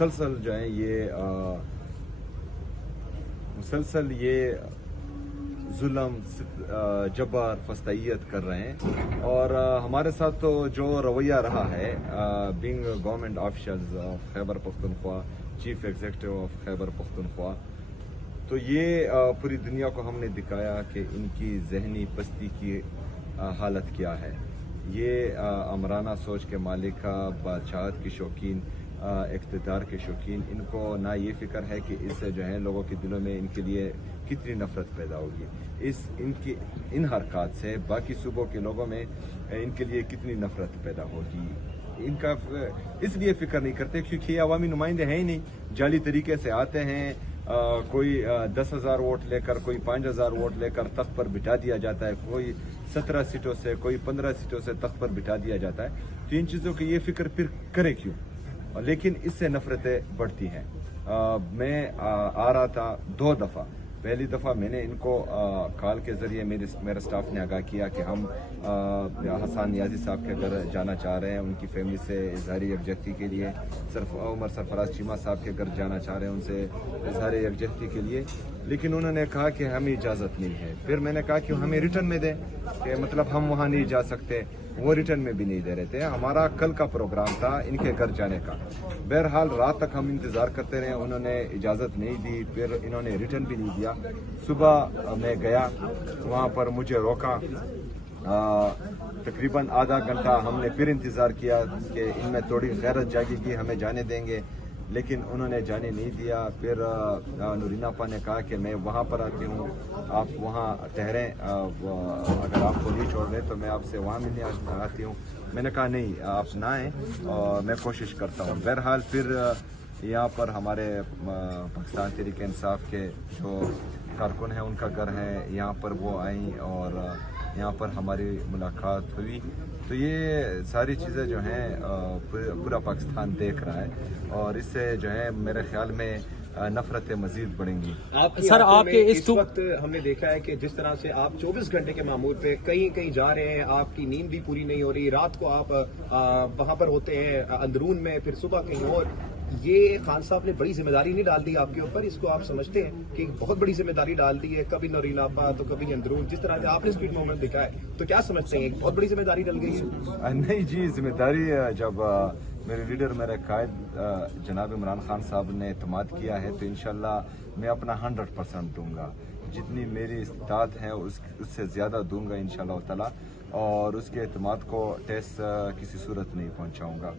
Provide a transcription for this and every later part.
مسلسل جو ہے یہ ظلم جبر فسطائیت کر رہے ہیں، اور ہمارے ساتھ تو جو رویہ رہا ہے being government officials of Khyber Pakhtunkhwa, chief executive of Khyber Pakhtunkhwa, تو یہ پوری دنیا کو ہم نے دکھایا کہ ان کی ذہنی پستی کی حالت کیا ہے۔ یہ امرانہ سوچ کے مالک، بادشاہت کی شوقین، اقتدار کے شوقین، ان کو نہ یہ فکر ہے کہ اس سے جو ہے لوگوں کے دلوں میں ان کے لیے کتنی نفرت پیدا ہوگی، ان حرکات سے باقی صوبوں کے لوگوں میں ان کے لیے کتنی نفرت پیدا ہوگی، ان کا اس لیے فکر نہیں کرتے کیونکہ یہ عوامی نمائندے ہیں ہی نہیں، جعلی طریقے سے آتے ہیں، کوئی 10,000 ووٹ لے کر، کوئی 5,000 ووٹ لے کر تخت پر بٹھا دیا جاتا ہے، کوئی 17 سیٹوں سے، کوئی 15 سیٹوں سے تخت پر بٹھا دیا جاتا ہے، تو ان چیزوں کی یہ فکر پھر کرے کیوں؟ لیکن اس سے نفرتیں بڑھتی ہیں۔ میں آ رہا تھا 2 دفعہ، پہلی دفعہ میں نے ان کو کال کے ذریعے میرے سٹاف نے آگاہ کیا کہ ہم حسان نیازی صاحب کے گھر جانا چاہ رہے ہیں، ان کی فیملی سے اظہاری یکجہتی کے لیے، عمر سرفراز چیمہ صاحب کے گھر جانا چاہ رہے ہیں ان سے اظہاری یکجہتی کے لیے، لیکن انہوں نے کہا کہ ہمیں اجازت نہیں ہے۔ پھر میں نے کہا کہ ہمیں ریٹرن میں دیں، کہ مطلب ہم وہاں نہیں جا سکتے، وہ ریٹرن میں بھی نہیں دے رہے تھے۔ ہمارا کل کا پروگرام تھا ان کے گھر جانے کا، بہرحال رات تک ہم انتظار کرتے رہے، انہوں نے اجازت نہیں دی، پھر انہوں نے ریٹرن بھی نہیں دیا۔ صبح میں گیا، وہاں پر مجھے روکا، تقریباً آدھا گھنٹہ ہم نے پھر انتظار کیا کہ ان میں تھوڑی غیرت جاگے گی، ہمیں جانے دیں گے، لیکن انہوں نے جانے نہیں دیا۔ پھر نورین آپا نے کہا کہ میں وہاں پر آتی ہوں، آپ وہاں ٹھہریں، اگر آپ کو نہیں چھوڑ رہے تو میں آپ سے وہاں ملنے آتی ہوں۔ میں نے کہا نہیں، آپ نہ آئیں، اور میں کوشش کرتا ہوں۔ بہرحال پھر یہاں پر ہمارے پاکستان تحریک انصاف کے جو کارکن ہیں ان کا گھر ہے، یہاں پر وہ آئیں اور یہاں پر ہماری ملاقات ہوئی۔ تو یہ ساری چیزیں جو ہیں پورا پاکستان دیکھ رہا ہے، اور اس سے جو ہے میرے خیال میں نفرتیں مزید بڑھیں گی۔ سر آپ کے اس وقت ہم نے دیکھا ہے کہ جس طرح سے آپ 24 گھنٹے کے معمول پہ کہیں جا رہے ہیں، آپ کی نیند بھی پوری نہیں ہو رہی، رات کو آپ وہاں پر ہوتے ہیں اندرون میں، پھر صبح کہیں اور، یہ خان صاحب نے بڑی ذمہ داری نہیں ڈال دی آپ کے اوپر؟ اس کو آپ سمجھتے ہیں کہ بہت بڑی ذمہ داری ڈال دی ہے، کبھی نورین آپا تو کبھی اندرون، جس طرح سے آپ نے اسپیڈ موومنٹ دکھا ہے، تو کیا سمجھتے ہیں بہت بڑی ذمہ داری ڈل گئی ہے؟ نہیں جی، ذمہ داری جب میرے لیڈر، میرے قائد جناب عمران خان صاحب نے اعتماد کیا ہے تو انشاءاللہ میں اپنا 100% دوں گا، جتنی میری استطاعت ہے اس سے زیادہ دوں گا انشاءاللہ تعالی، اور اس کے اعتماد کو ٹیس کسی صورت نہیں پہنچاؤں گا۔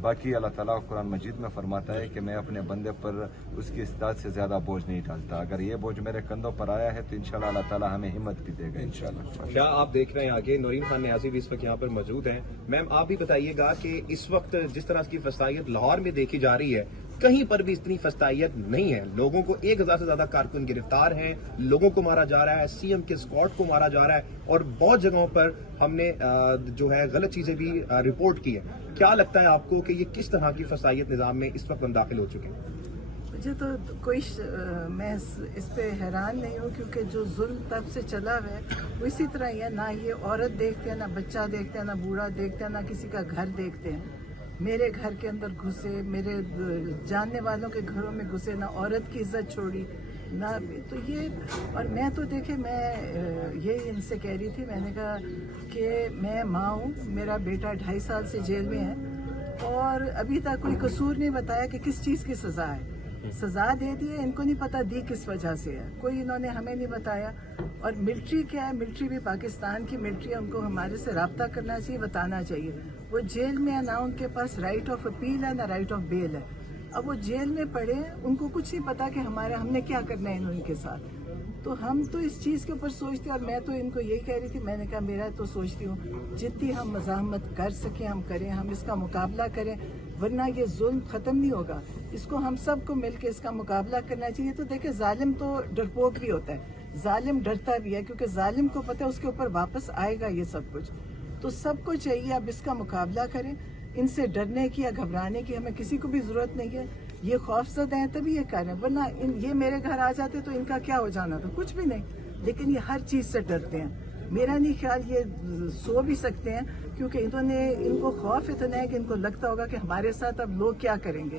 باقی اللہ تعالیٰ قرآن مجید میں فرماتا ہے کہ میں اپنے بندے پر اس کی استطاعت سے زیادہ بوجھ نہیں ڈالتا، اگر یہ بوجھ میرے کندھوں پر آیا ہے تو انشاءاللہ اللہ تعالیٰ ہمیں ہمت بھی دے گا انشاءاللہ۔ کیا آپ دیکھ رہے ہیں آگے نورین خان نیازی بھی اس وقت یہاں پر موجود ہیں؟ میم آپ بھی بتائیے گا کہ اس وقت جس طرح کی فسطائیت لاہور میں دیکھی جا رہی ہے، کہیں پر بھی اتنی فسطائیت نہیں ہے، لوگوں کو 1,000 سے زیادہ کارکن گرفتار ہیں، لوگوں کو مارا جا رہا ہے، سی ایم کے اسکواڈ کو مارا جا رہا ہے، اور بہت جگہوں پر ہم نے جو ہے غلط چیزیں بھی رپورٹ کی ہیں۔ کیا لگتا ہے آپ کو کہ یہ کس طرح کی فسطائیت نظام میں اس وقت ہم داخل ہو چکے ہیں؟ مجھے تو میں اس پہ حیران نہیں ہوں، کیونکہ جو ظلم تب سے چلا ہوا ہے وہ اسی طرح ہی ہے، نہ یہ عورت دیکھتے ہیں، نہ بچہ دیکھتے ہیں، نہ بوڑھا دیکھتے ہیں، نہ کسی کا گھر دیکھتے ہیں۔ میرے گھر کے اندر گھسے، میرے جاننے والوں کے گھروں میں گھسے، نہ عورت کی عزت چھوڑی، نہ تو یہ، اور میں تو دیکھے، میں یہی ان سے کہہ رہی تھی، میں نے کہا کہ میں ماں ہوں، میرا بیٹا 2.5 سال سے جیل میں ہے، اور ابھی تک کوئی قصور نہیں بتایا کہ کس چیز کی سزا ہے۔ سزا دے دی ہے، ان کو نہیں پتا دی کس وجہ سے ہے، کوئی انہوں نے ہمیں نہیں بتایا۔ اور ملٹری کیا ہے، ملٹری بھی پاکستان کی ملٹری ہے، ان کو ہمارے سے رابطہ کرنا چاہیے، بتانا چاہیے۔ وہ جیل میں ہے، نہ ان کے پاس رائٹ آف اپیل ہے، نہ رائٹ آف بیل ہے۔ اب وہ جیل میں پڑے ہیں، ان کو کچھ نہیں پتا کہ ہم نے کیا کرنا ہے ان کے ساتھ۔ تو ہم تو اس چیز کے اوپر سوچتے ہیں، اور میں تو ان کو یہی کہہ رہی تھی، میں نے کہا میرا تو سوچتی ہوں جتنی ہم مزاحمت کر سکیں ہم کریں، ہم اس کا مقابلہ کریں، ورنہ یہ ظلم ختم نہیں ہوگا۔ اس کو ہم سب کو مل کے اس کا مقابلہ کرنا چاہیے۔ تو دیکھیں، ظالم تو ڈرپوک بھی ہوتا ہے، ظالم ڈرتا بھی ہے، کیونکہ ظالم کو پتہ ہے اس کے اوپر واپس آئے گا یہ سب کچھ۔ تو سب کو چاہیے اب اس کا مقابلہ کریں، ان سے ڈرنے کی یا گھبرانے کی ہمیں کسی کو بھی ضرورت نہیں ہے۔ یہ خوف زدہ ہیں تبھی یہ کر رہے ہیں، ورنہ یہ میرے گھر آ جاتے تو ان کا کیا ہو جانا تھا، کچھ بھی نہیں۔ لیکن یہ ہر چیز سے ڈرتے ہیں۔ میرا نہیں خیال یہ سو بھی سکتے ہیں، کیونکہ ان کو خوف اتنا ہے کہ ان کو لگتا ہوگا کہ ہمارے ساتھ اب لوگ کیا کریں گے۔